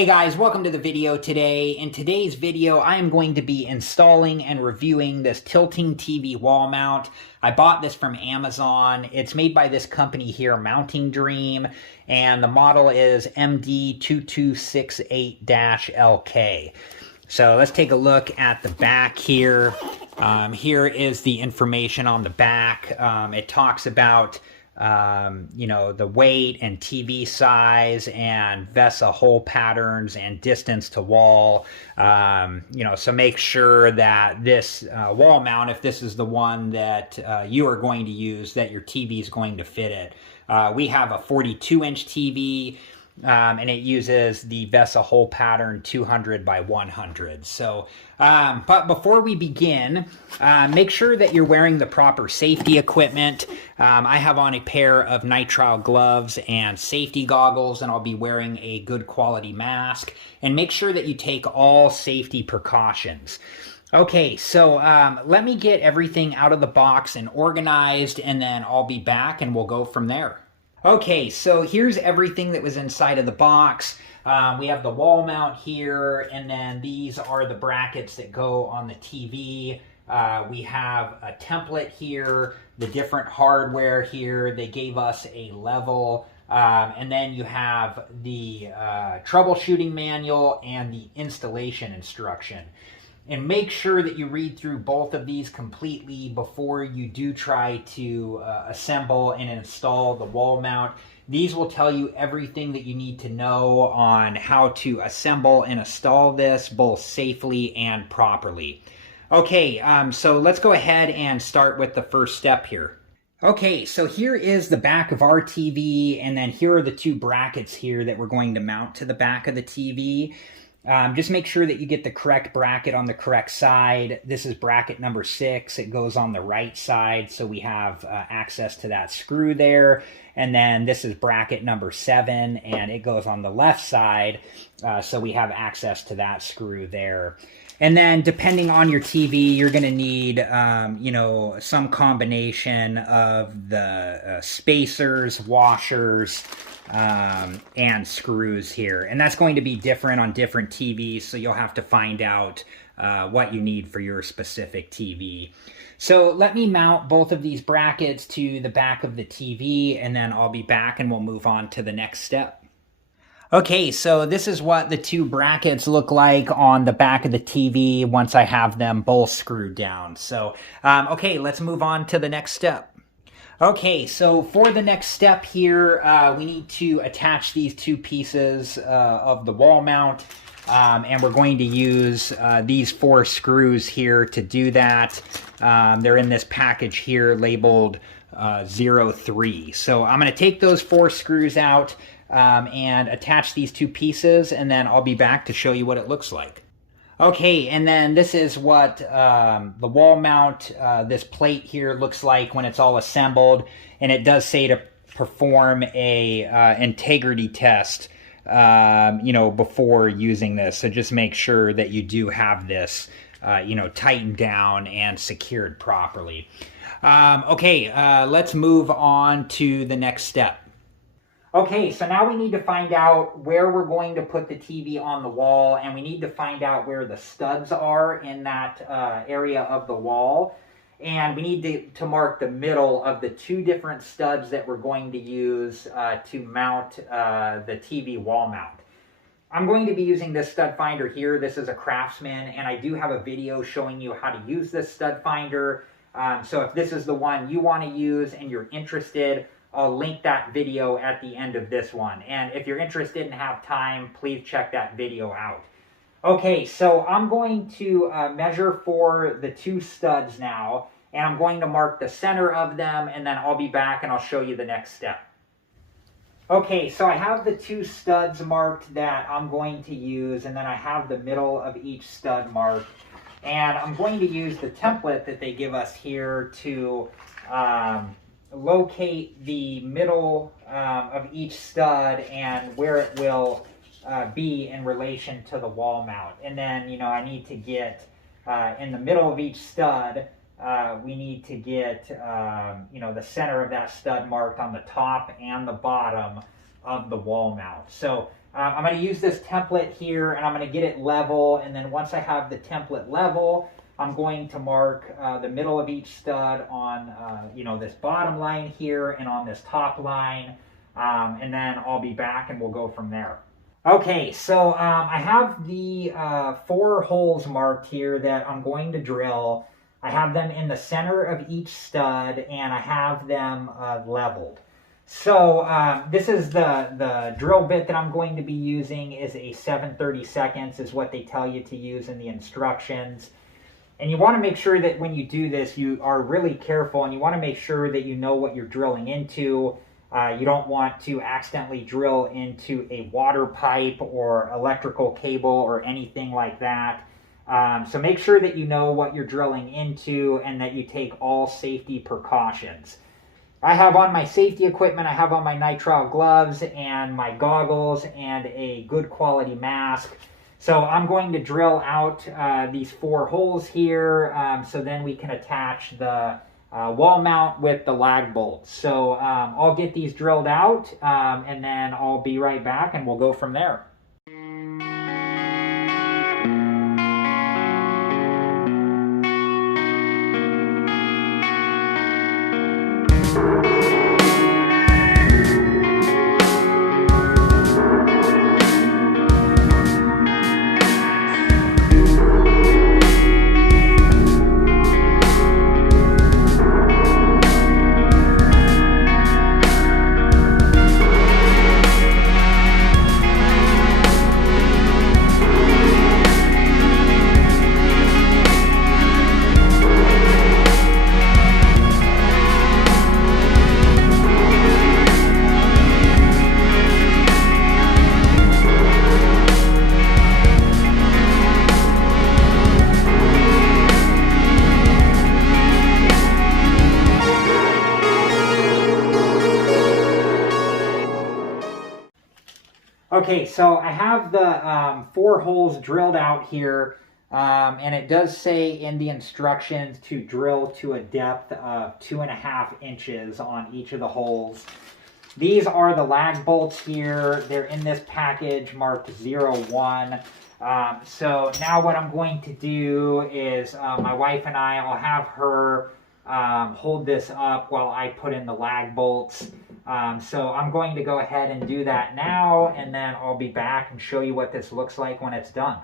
Hey guys, welcome to the video today. In today's video, I am going to be installing and reviewing this tilting TV wall mount. I bought this from Amazon. It's made by this company here, Mounting Dream, and the model is MD2268-LK. So let's take a look at the back here. Here is the information on the back. It talks about the weight and TV size and VESA hole patterns and distance to wall. So make sure that this wall mount, if this is the one that you are going to use, that your TV is going to fit it. We have a 42-inch TV. And it uses the VESA hole pattern 200 by 100. So, but before we begin, make sure that you're wearing the proper safety equipment. I have on a pair of nitrile gloves and safety goggles, and I'll be wearing a good quality mask. And make sure that you take all safety precautions. Okay, so let me get everything out of the box and organized, and then I'll be back and we'll go from there. Okay, so here's everything that was inside of the box. We have the wall mount here, and then these are the brackets that go on the TV. We have a template here, the different hardware here. They gave us a level, and then you have the troubleshooting manual and the installation instruction. And make sure that you read through both of these completely before you do try to assemble and install the wall mount. These will tell you everything that you need to know on how to assemble and install this both safely and properly. Okay, so let's go ahead and start with the first step here. Okay, so here is the back of our TV, and then here are the two brackets here that we're going to mount to the back of the TV. Just make sure that you get the correct bracket on the correct side. This is bracket number 6. It goes on the right side, so we have access to that screw there. And then this is bracket number 7, and it goes on the left side, so we have access to that screw there. And then depending on your TV, you're going to need, some combination of the spacers, washers, and screws here. And that's going to be different on different TVs, so you'll have to find out what you need for your specific TV. So let me mount both of these brackets to the back of the TV, and then I'll be back and we'll move on to the next step. Okay, so this is what the two brackets look like on the back of the TV once I have them both screwed down. So, okay, let's move on to the next step. Okay, so for the next step here, we need to attach these two pieces of the wall mount, and we're going to use these 4 screws here to do that. They're in this package here labeled 03. So I'm going to take those 4 screws out and attach these two pieces, and then I'll be back to show you what it looks like. Okay, and then this is what the wall mount, this plate here looks like when it's all assembled, and it does say to perform a integrity test, before using this. So just make sure that you do have this, tightened down and secured properly. Okay, let's move on to the next step. Okay, so now we need to find out where we're going to put the TV on the wall, and we need to find out where the studs are in that area of the wall. And we need to mark the middle of the 2 different studs that we're going to use to mount the TV wall mount. I'm going to be using this stud finder here. This is a Craftsman, and I do have a video showing you how to use this stud finder. So if this is the one you want to use and you're interested, I'll link that video at the end of this one. And if you're interested and have time, please check that video out. Okay, so I'm going to measure for the 2 studs now, and I'm going to mark the center of them, and then I'll be back and I'll show you the next step. Okay, so I have the 2 studs marked that I'm going to use, and then I have the middle of each stud marked. And I'm going to use the template that they give us here to locate the middle of each stud and where it will be in relation to the wall mount. And then, I need to get in the middle of each stud, we need to get, the center of that stud marked on the top and the bottom of the wall mount. So I'm going to use this template here, and I'm going to get it level, and then once I have the template level, I'm going to mark the middle of each stud on this bottom line here and on this top line, and then I'll be back and we'll go from there. Okay, so I have the 4 holes marked here that I'm going to drill. I have them in the center of each stud, and I have them leveled. So this is the drill bit that I'm going to be using is a 7/32 is what they tell you to use in the instructions. And you want to make sure that when you do this, you are really careful, and you want to make sure that you know what you're drilling into. You don't want to accidentally drill into a water pipe or electrical cable or anything like that. So make sure that you know what you're drilling into and that you take all safety precautions. I have on my safety equipment, I have on my nitrile gloves and my goggles and a good quality mask. So I'm going to drill out these 4 holes here so then we can attach the wall mount with the lag bolts. So I'll get these drilled out and then I'll be right back and we'll go from there. Okay, so I have the 4 holes drilled out here, and it does say in the instructions to drill to a depth of 2.5 inches on each of the holes. These are the lag bolts here. They're in this package marked 01. So now what I'm going to do is my wife and I'll have her hold this up while I put in the lag bolts. So I'm going to go ahead and do that now, and then I'll be back and show you what this looks like when it's done.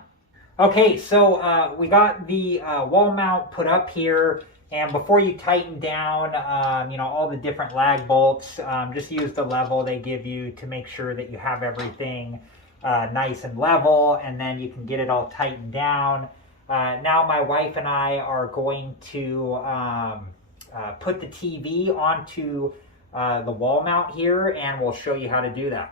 Okay, so we got the wall mount put up here, and before you tighten down, all the different lag bolts, just use the level they give you to make sure that you have everything nice and level, and then you can get it all tightened down. Now my wife and I are going to put the TV onto the wall mount here, and we'll show you how to do that.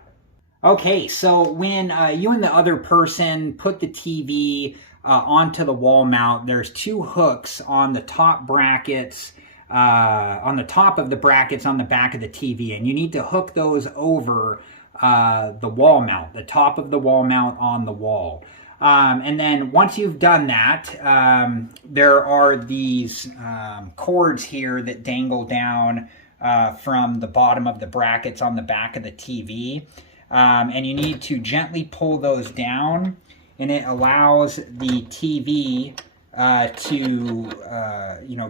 Okay, so when you and the other person put the TV onto the wall mount, there's 2 hooks on the top brackets, on the top of the brackets on the back of the TV, and you need to hook those over the wall mount, the top of the wall mount on the wall. And then once you've done that, there are these cords here that dangle down from the bottom of the brackets on the back of the TV. And you need to gently pull those down, and it allows the TV to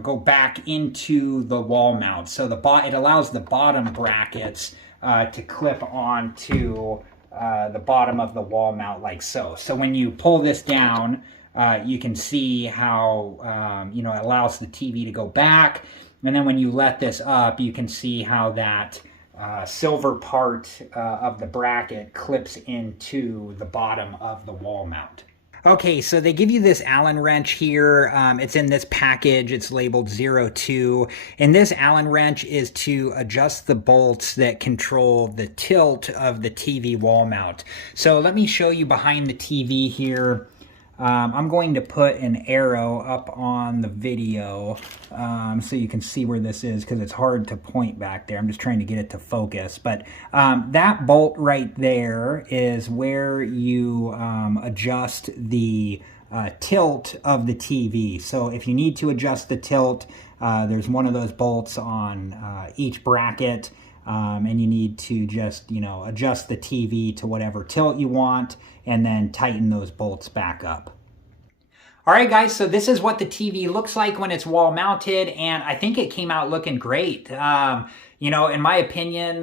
go back into the wall mount. So it allows the bottom brackets to clip onto the bottom of the wall mount like so. So when you pull this down, you can see how it allows the TV to go back. And then when you let this up, you can see how that silver part of the bracket clips into the bottom of the wall mount. Okay, so they give you this Allen wrench here. It's in this package. It's labeled 02. And this Allen wrench is to adjust the bolts that control the tilt of the TV wall mount. So let me show you behind the TV here. I'm going to put an arrow up on the video so you can see where this is, because it's hard to point back there. I'm just trying to get it to focus. But that bolt right there is where you adjust the tilt of the TV. So if you need to adjust the tilt, there's one of those bolts on each bracket. and you need to just, you know, adjust the TV to whatever tilt you want and then tighten those bolts back up. All right, guys, so this is what the TV looks like when it's wall mounted, and I think it came out looking great. You know, in my opinion,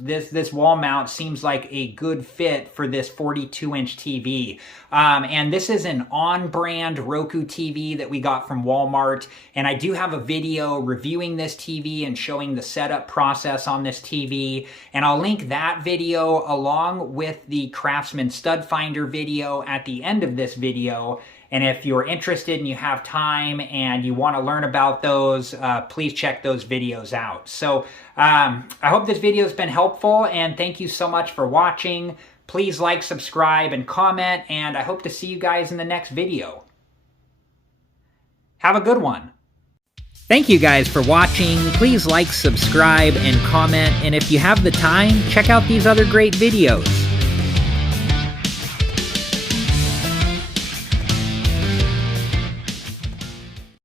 this wall mount seems like a good fit for this 42-inch TV. And this is an on-brand Roku TV that we got from Walmart, and I do have a video reviewing this TV and showing the setup process on this TV, and I'll link that video along with the Craftsman Stud Finder video at the end of this video. And if you're interested and you have time and you want to learn about those, please check those videos out. So I hope this video has been helpful, and thank you so much for watching. Please like, subscribe, and comment, and I hope to see you guys in the next video. Have a good one. Thank you guys for watching. Please like, subscribe, and comment, and if you have the time, check out these other great videos.